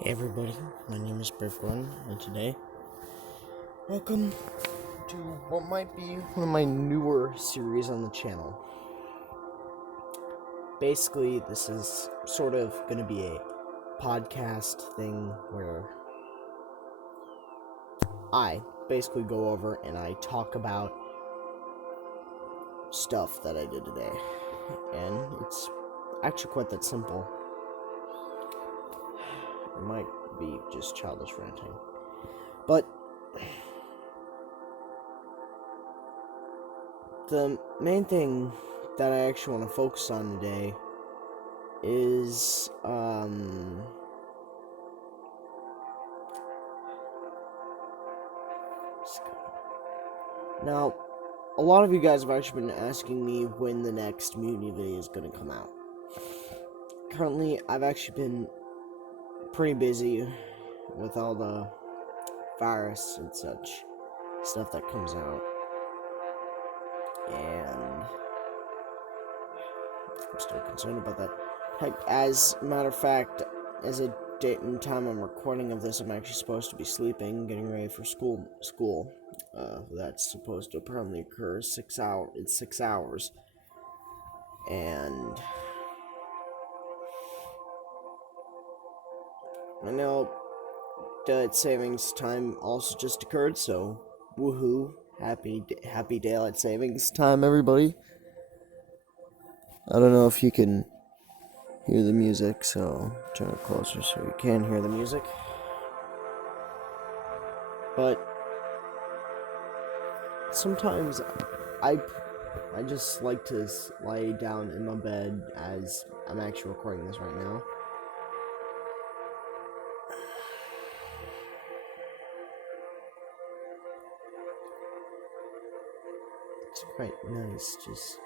Hey everybody, my name is Brave1, and today, welcome to what might be one of my newer series on the channel. Basically, this is sort of going to be a podcast thing where I basically go over and I talk about stuff that I did today. And it's actually quite that simple. It might be just childish ranting. But the main thing that I actually want to focus on today is now a lot of you guys have actually been asking me when the next Mutiny video is going to come out. Currently, I've actually been pretty busy with all the virus and such stuff that comes out, and I'm still concerned about that. Heck, as a matter of fact, as a date and time I'm recording of this, I'm actually supposed to be sleeping, getting ready for school. That's supposed to apparently occur in 6 hours, and I know daylight savings time also just occurred, so woohoo! Happy daylight savings time, everybody. I don't know if you can hear the music, so turn it closer so you can hear the music. But sometimes I just like to lie down in my bed as I'm actually recording this right now. It's quite nice just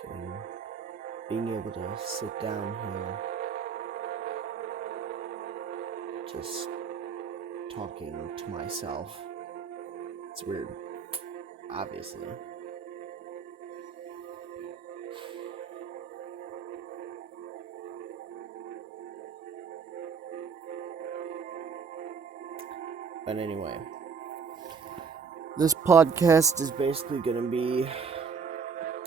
being able to sit down here, just talking to myself. It's weird, obviously. But anyway, this podcast is basically going to be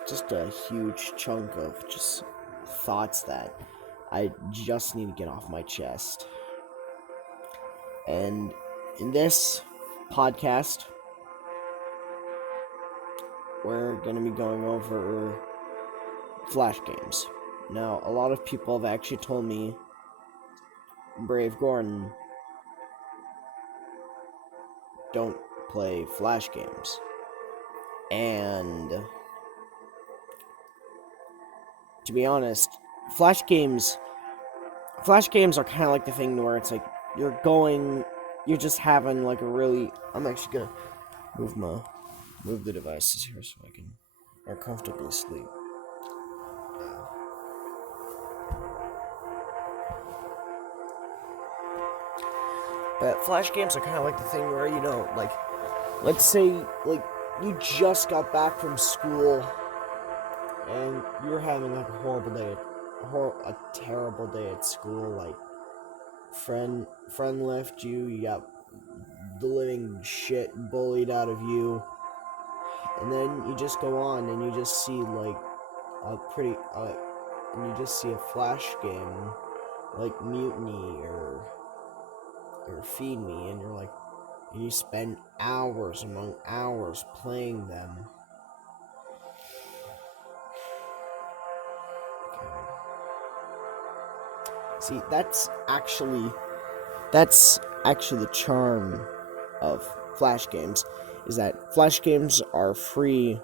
just a huge chunk of just thoughts that I just need to get off my chest. And in this podcast, we're going to be going over Flash games. Now, a lot of people have actually told me, Brave Gordon, don't play Flash games. And to be honest, Flash games are kind of like the thing where it's like you're just having like a really. I'm actually gonna move the devices here so I can more comfortably sleep. But Flash games are kind of like the thing where, like, let's say, like, you just got back from school and you're having like a horrible day, a terrible day at school. Like, friend left you, you got the living shit bullied out of you, and then you just go on and you just see like and you just see a Flash game like Mutiny or Feed Me, and you're like, and you spend hours among hours playing them. See, that's actually the charm of Flash games, is that Flash games are free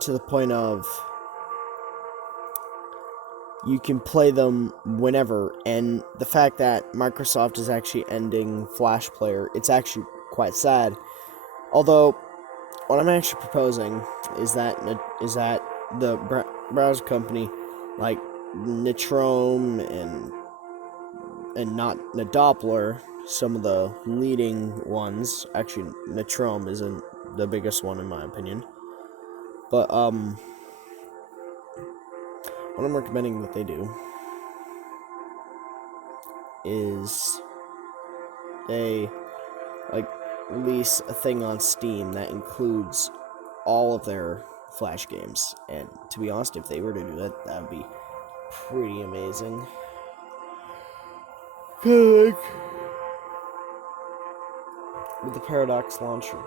to the point of you can play them whenever, and the fact that Microsoft is actually ending Flash Player, it's actually quite sad. Although, what I'm actually proposing is that the browser company like Nitrome and not Doppler, some of the leading ones. Actually, Nitrome isn't the biggest one in my opinion. But what I'm recommending that they do is they like release a thing on Steam that includes all of their Flash games. And to be honest, if they were to do that, that would be pretty amazing. Like with the Paradox launcher.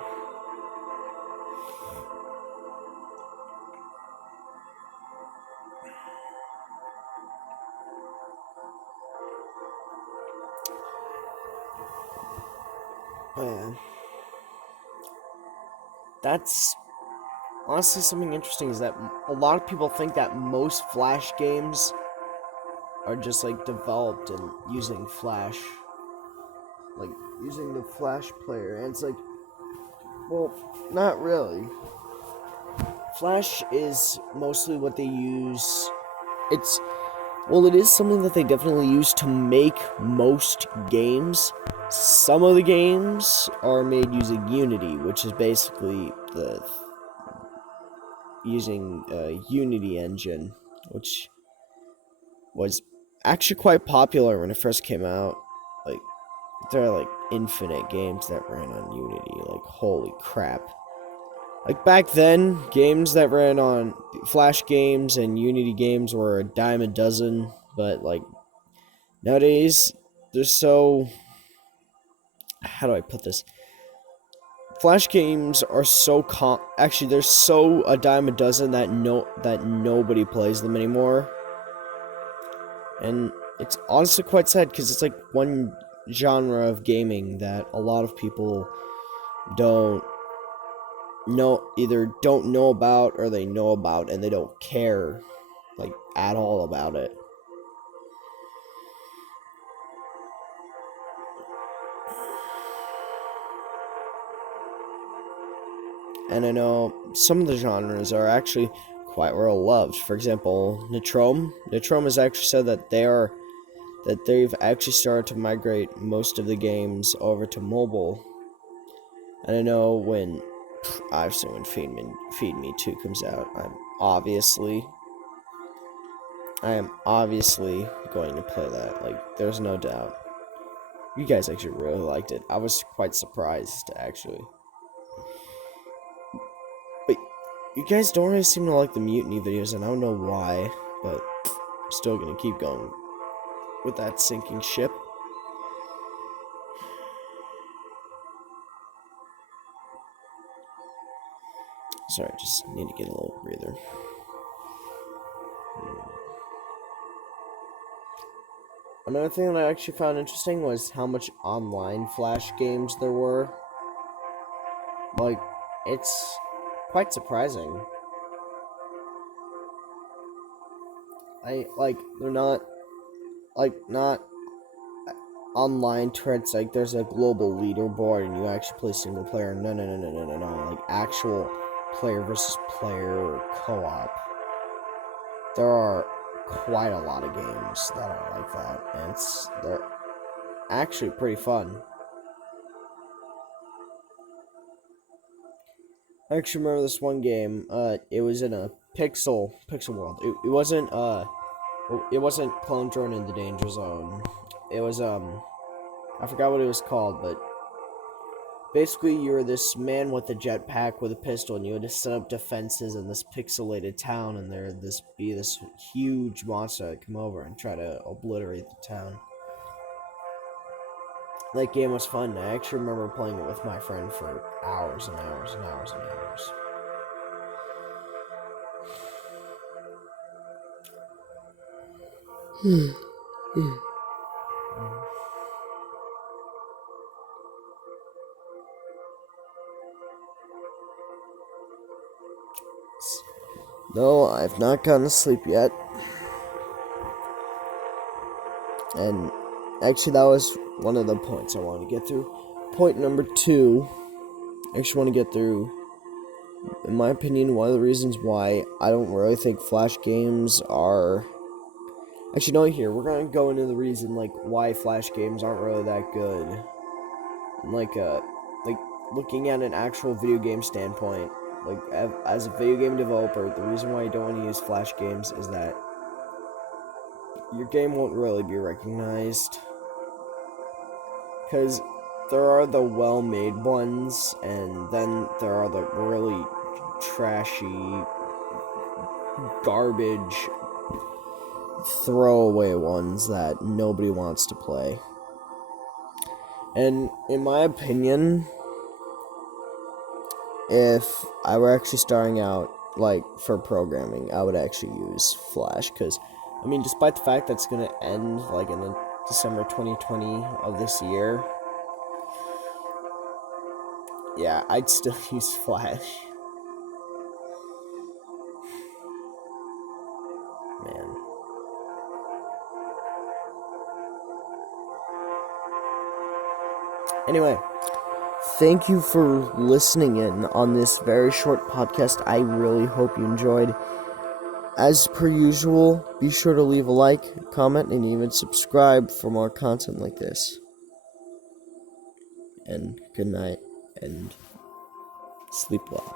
Man, that's honestly something interesting is that a lot of people think that most Flash games are just like developed and using Flash, like using the Flash player, and it's like, well, not really. Flash is mostly what they use. It's Well, it is something that they definitely use to make most games. Some of the games are made using Unity, which is basically the using Unity engine, which was actually quite popular when it first came out. Like, there are like infinite games that ran on Unity. Like, holy crap. Like, back then, games that ran on Flash games and Unity games were a dime a dozen, but like, nowadays, they're so... How do I put this? Flash games are so actually, they're so a dime a dozen that nobody plays them anymore. And it's honestly quite sad because it's like one genre of gaming that a lot of people either don't know about or they know about and they don't care like at all about it. And I know some of the genres are actually quite well loved. For example, Nitrome. Nitrome has actually said that they've actually started to migrate most of the games over to mobile. And I know when Feed Me 2 comes out, I am obviously going to play that. Like, there's no doubt. You guys actually really liked it. I was quite surprised, actually. But you guys don't really seem to like the Mutiny videos, and I don't know why, but I'm still gonna keep going with that sinking ship. Sorry, I just need to get a little breather. Another thing that I actually found interesting was how much online Flash games there were. Like, it's quite surprising. They're not online turrets, like there's a global leaderboard and you actually play single player. No. Like actual player versus player co-op. There are quite a lot of games that are like that, and they're actually pretty fun. I actually remember this one game. It was in a pixel world. It wasn't Clone Drone in the Danger Zone. It was I forgot what it was called, but basically you're this man with a jetpack with a pistol, and you had to set up defenses in this pixelated town, and there'd be this huge monster that come over and try to obliterate the town. That game was fun. I actually remember playing it with my friend for hours and hours and hours and hours. No, I've not gone to sleep yet. And actually, that was one of the points I wanted to get through. Point number 2, I actually want to get through, in my opinion, one of the reasons why I don't really think Flash games are... Actually, no, here, we're going to go into the reason, like, why Flash games aren't really that good. Like, looking at an actual video game standpoint, like, as a video game developer, the reason why you don't want to use Flash games is that your game won't really be recognized. Because there are the well-made ones, and then there are the really trashy, garbage, throwaway ones that nobody wants to play. And in my opinion, if I were actually starting out, like, for programming, I would actually use Flash, because, I mean, despite the fact that it's going to end, like, in the December 2020 of this year, yeah, I'd still use Flash. Man. Anyway, thank you for listening in on this very short podcast. I really hope you enjoyed. As per usual, be sure to leave a like, comment, and even subscribe for more content like this. And good night, and sleep well.